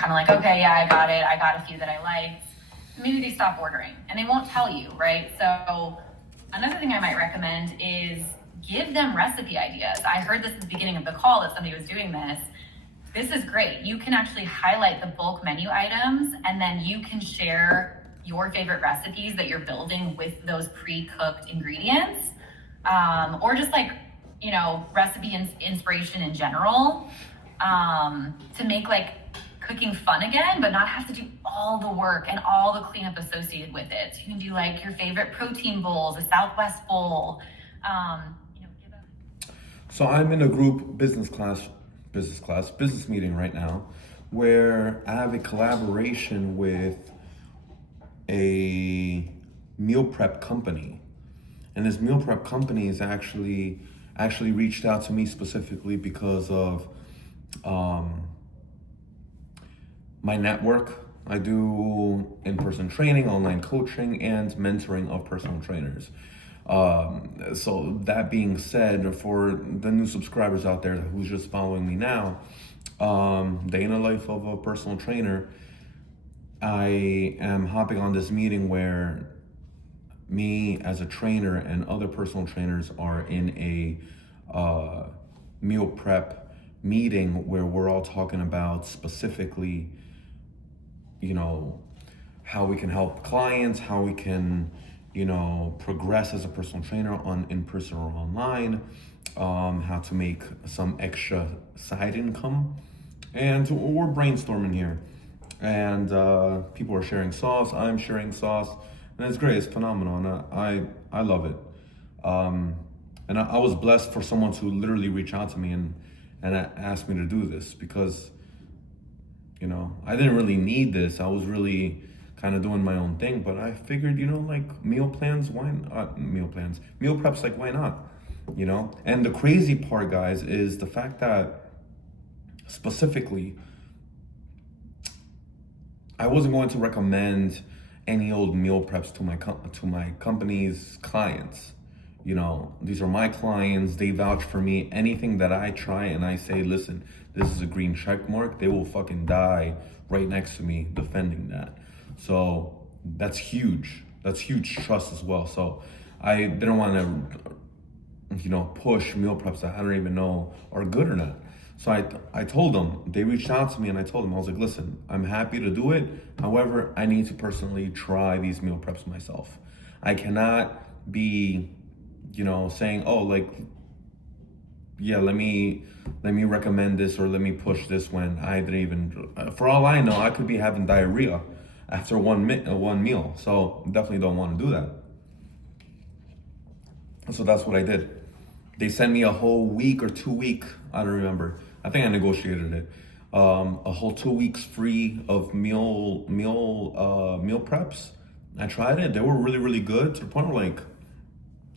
kind of like, okay, yeah, I got it. I got a few that I liked. Maybe they stop ordering and they won't tell you, right? So another thing I might recommend is give them recipe ideas. I heard this at the beginning of the call that somebody was doing this. This is great. You can actually highlight the bulk menu items and then you can share your favorite recipes that you're building with those pre-cooked ingredients, or just like, you know, recipe inspiration in general, to make like cooking fun again, but not have to do all the work and all the cleanup associated with it. So you can do like your favorite protein bowls, a Southwest bowl. So I'm in a group business meeting right now where I have a collaboration with a meal prep company. And this meal prep company is actually reached out to me specifically because of my network. I do in-person training, online coaching, and mentoring of personal trainers. So that being said, for the new subscribers out there who's just following me now, day in the life of a personal trainer, I am hopping on this meeting where me as a trainer and other personal trainers are in a meal prep meeting where we're all talking about specifically, you know, how we can help clients, how we can, you know, progress as a personal trainer in person or online, how to make some extra side income, and we're brainstorming here. And people are sharing sauce. I'm sharing sauce, and it's great. It's phenomenal, and I love it. And I was blessed for someone to literally reach out to me and ask me to do this because, you know, I didn't really need this. I was really kind of doing my own thing, but I figured, you know, like meal preps, like why not? You know, and the crazy part, guys, is the fact that specifically, I wasn't going to recommend any old meal preps to my company's clients. You know, these are my clients. They vouch for me. Anything that I try and I say, listen, this is a green check mark, they will fucking die right next to me defending that. So that's huge. That's huge trust as well. So I didn't want to, you know, push meal preps that I don't even know are good or not. So I told them, they reached out to me and I told them, I was like, listen, I'm happy to do it. However, I need to personally try these meal preps myself. I cannot be, you know, saying, oh, like, yeah, let me recommend this or let me push this when I didn't even, for all I know, I could be having diarrhea after one meal. So definitely don't want to do that. So that's what I did. They sent me a whole week or 2 week, I don't remember. I think I negotiated it. A whole 2 weeks free of meal preps. I tried it. They were really, really good to the point where like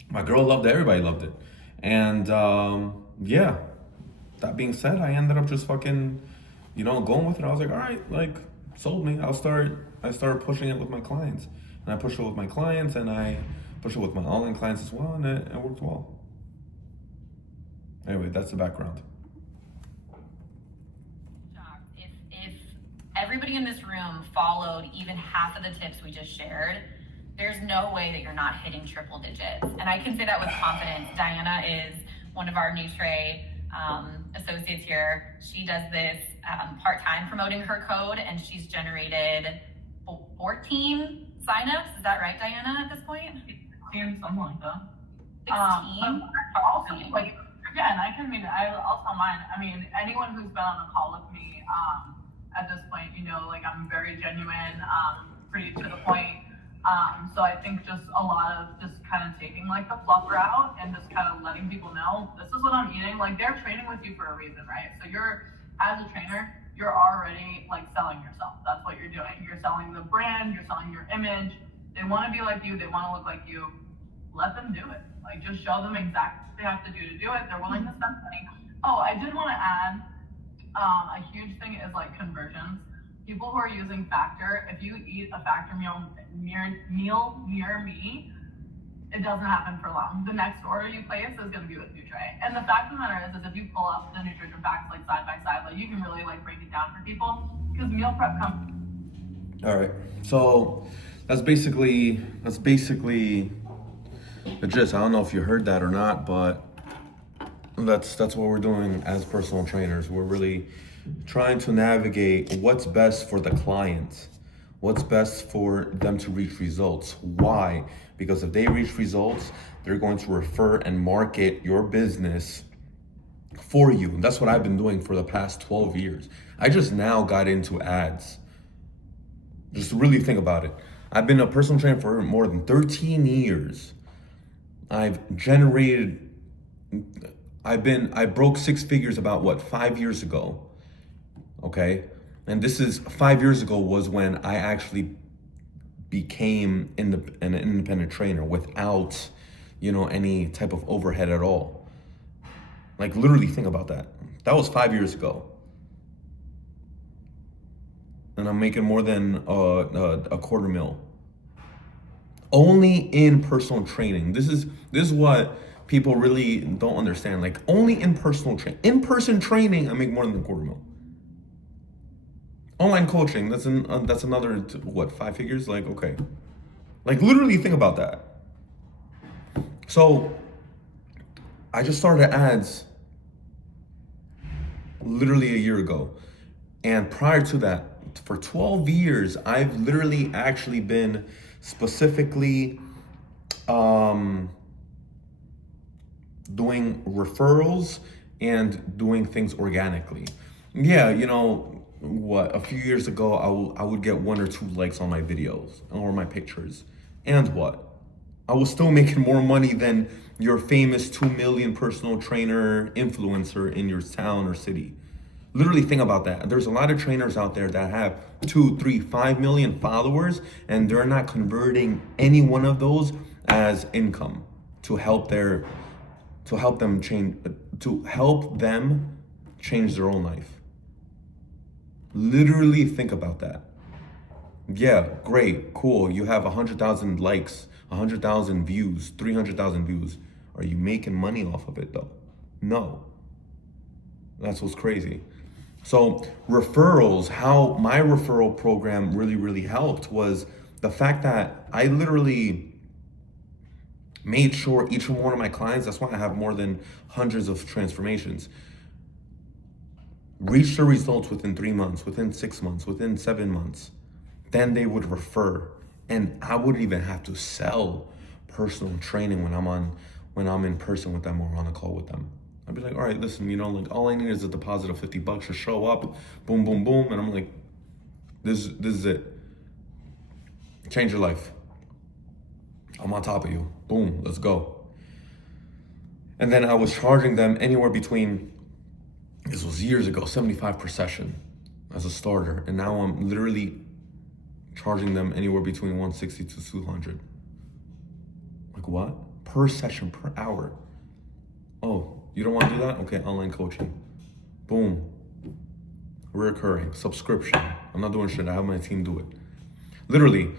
my girl loved it, everybody loved it. And yeah, that being said, I ended up just fucking, you know, going with it. I was like, all right, like, sold me. I started pushing it with my clients. And I pushed it with my clients and I pushed it with my online clients as well, and it worked well. Anyway, that's the background. If everybody in this room followed even half of the tips we just shared, there's no way that you're not hitting triple digits. And I can say that with confidence. Diana is one of our Nutri associates here. She does this part-time promoting her code, and she's generated 14 signups. Is that right, Diana, at this point? 16, something like that. 16? Also, like, again, I'll tell mine. I mean, anyone who's been on a call with me at this point, you know, like, I'm very genuine, pretty to the point. So I think just a lot of just kind of taking like the fluff route and just kind of letting people know this is what I'm eating. Like, they're training with you for a reason, right? So as a trainer, you're already like selling yourself. That's what you're doing. You're selling the brand, you're selling your image. They want to be like you, they want to look like you. Let them do it. Like, just show them exactly what they have to do to do it. They're willing to spend money. Oh, I did want to add, a huge thing is like conversions. People who are using Factor, if you eat a Factor meal near me, it doesn't happen for long. The next order you place is going to be with Nutri. And the fact of the matter is if you pull up the nutrition facts like side by side, like you can really like break it down for people because meal prep comes. All right, so that's basically the gist. I don't know if you heard that or not, but that's what we're doing as personal trainers. We're really trying to navigate what's best for the client, what's best for them to reach results. Why? Because if they reach results, they're going to refer and market your business for you. That's what I've been doing for the past 12 years. I just now got into ads. Just really think about it. I've been a personal trainer for more than 13 years. I broke six figures about 5 years ago. Okay? And this is 5 years ago was when I actually became an independent trainer without, any type of overhead at all. Like literally think about that. That was 5 years ago. And I'm making more than a $250,000 only in personal training. This is what people really don't understand. Like only in in-person training, I make more than a $250,000. Online coaching, that's another 5 figures. Like okay, like literally think about that. So I just started ads literally a year ago, and prior to that, for 12 years, I've literally actually been specifically doing referrals and doing things organically. Yeah, a few years ago, I would get 1 or 2 likes on my videos or my pictures. And what? I was still making more money than your famous 2 million personal trainer influencer in your town or city. Literally think about that. There's a lot of trainers out there that have 2, 3, 5 million followers, and they're not converting any one of those as income to help them change their own life. Literally think about that. Yeah, great, cool. You have 100,000 likes, 100,000 views, 300,000 views. Are you making money off of it though? No. That's what's crazy. So referrals, how my referral program really helped was the fact that I literally made sure each one of my clients, that's why I have more than hundreds of transformations, reach the results within 3 months, within 6 months, within 7 months. Then they would refer, and I wouldn't even have to sell personal training when I'm in person with them or on a call with them. I'd be like, all right, listen, all I need is a deposit of $50 to show up, boom, boom, boom. And I'm like, this is it. Change your life. I'm on top of you. Boom, let's go. And then I was charging them anywhere between, this was years ago, $75 per session as a starter. And now I'm literally charging them anywhere between $160 to $200. Like what? Per session, per hour. Oh, you don't want to do that? Okay, online coaching. Boom. Recurring. Subscription. I'm not doing shit. I have my team do it. Literally.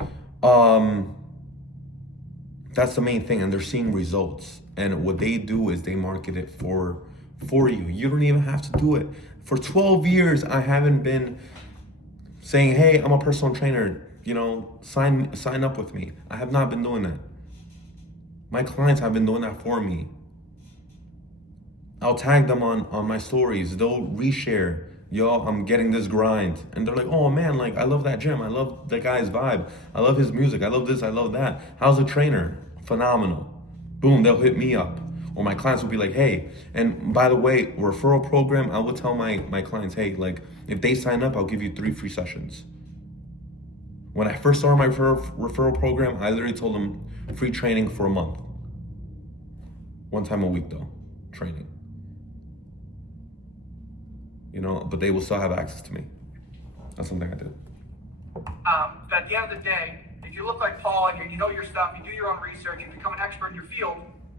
That's the main thing. And they're seeing results. And what they do is they market it for you. You don't even have to do it. For 12 years, I haven't been saying, hey, I'm a personal trainer. Sign up with me. I have not been doing that. My clients have been doing that for me. I'll tag them on my stories. They'll reshare. Yo, I'm getting this grind. And they're like, oh man, like I love that gym. I love that guy's vibe. I love his music. I love this. I love that. How's the trainer? Phenomenal. Boom, they'll hit me up. Or my clients will be like, hey, and by the way, referral program, I will tell my clients, hey, like if they sign up, I'll give you 3 free sessions. When I first started my referral program, I literally told them free training for a month. 1 time a week though, training. But they will still have access to me. That's something I did. But at the end of the day, if you look like Paul and you know your stuff, you do your own research, you become an expert in your field,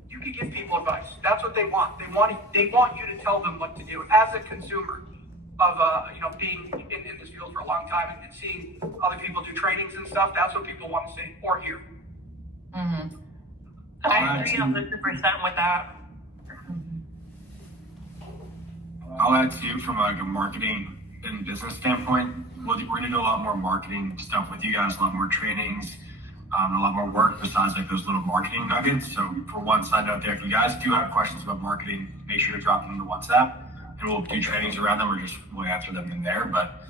you can give people advice. That's what they want. They want you to tell them what to do. As a consumer of being in this field for a long time and seeing other people do trainings and stuff, that's what people want to see or hear. Mm-hmm. I agree 100% with that. I'll add too, from like a marketing and business standpoint. We're gonna do a lot more marketing stuff with you guys, a lot more trainings, a lot more work besides like those little marketing nuggets. So for one side note there, if you guys do have questions about marketing, make sure to drop them in the WhatsApp, and we'll do trainings around them, or just we'll answer them in there. But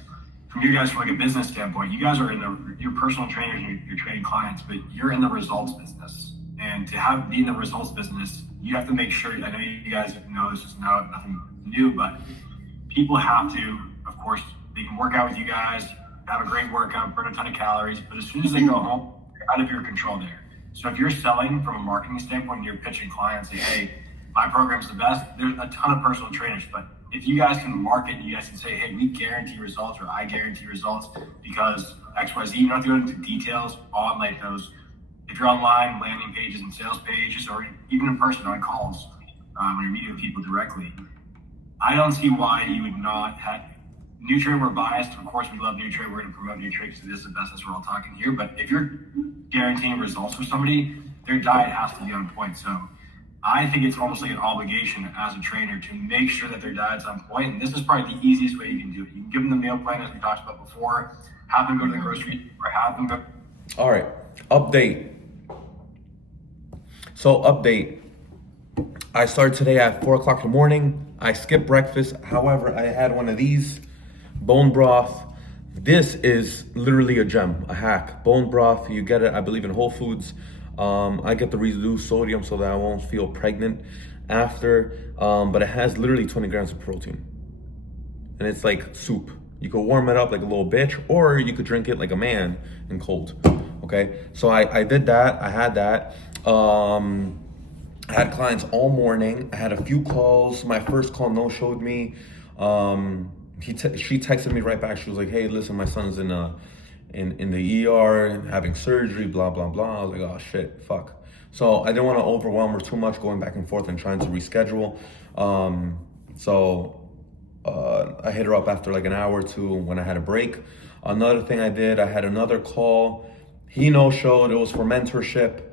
from you guys, from like a business standpoint, you guys are you're personal trainers, you're training clients, but you're in the results business. And to be in the results business, you have to make sure, I know you guys know this is nothing new, but people have to, of course, they can work out with you guys, have a great workout, burn a ton of calories, but as soon as they go home, you're out of your control there. So if you're selling from a marketing standpoint and you're pitching clients, say, hey, my program's the best, there's a ton of personal trainers, but if you guys can market, you guys can say, hey, we guarantee results, or I guarantee results because XYZ, you don't have to go into details on like those, if you're online, landing pages and sales pages, or even in person on calls, when you're meeting with people directly, I don't see why you would not have. Nutrient, we're biased. Of course, we love Nutrient. We're going to promote Nutrient because it is the best. That's what we're all talking here. But if you're guaranteeing results for somebody, their diet has to be on point. So I think it's almost like an obligation as a trainer to make sure that their diet's on point. And this is probably the easiest way you can do it. You can give them the meal plan, as we talked about before, have them go to the grocery store, have them go. All right, update. So update. I started today at 4 o'clock in the morning. I skipped breakfast. However, I had one of these bone broth. This is literally a gem, a hack. Bone broth, you get it, I believe, in Whole Foods. I get the reduced sodium so that I won't feel pregnant after. But it has literally 20 grams of protein. And it's like soup. You could warm it up like a little bitch, or you could drink it like a man and cold. Okay, so I did that. I had that. I had clients all morning. I had a few calls. My first call no-showed me. She texted me right back. She was like, "Hey, listen, my son's in the ER having surgery, blah blah blah." I was like, "Oh shit, fuck." So I didn't want to overwhelm her too much, going back and forth and trying to reschedule. I hit her up after like an hour or two when I had a break. Another thing I did, I had another call. He no-showed. It was for mentorship.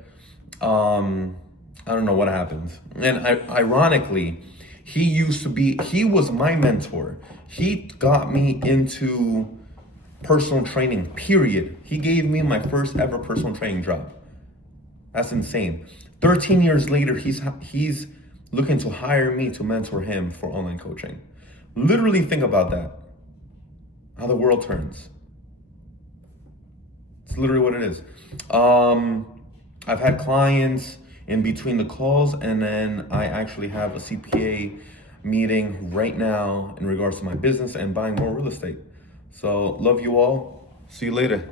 I don't know what happened. And ironically, he was my mentor. He got me into personal training, period. He gave me my first ever personal training job. That's insane. 13 years later, he's looking to hire me to mentor him for online coaching. Literally think about that. How the world turns. It's literally what it is. I've had clients in between the calls, and then I actually have a CPA meeting right now in regards to my business and buying more real estate. So love you all. See you later.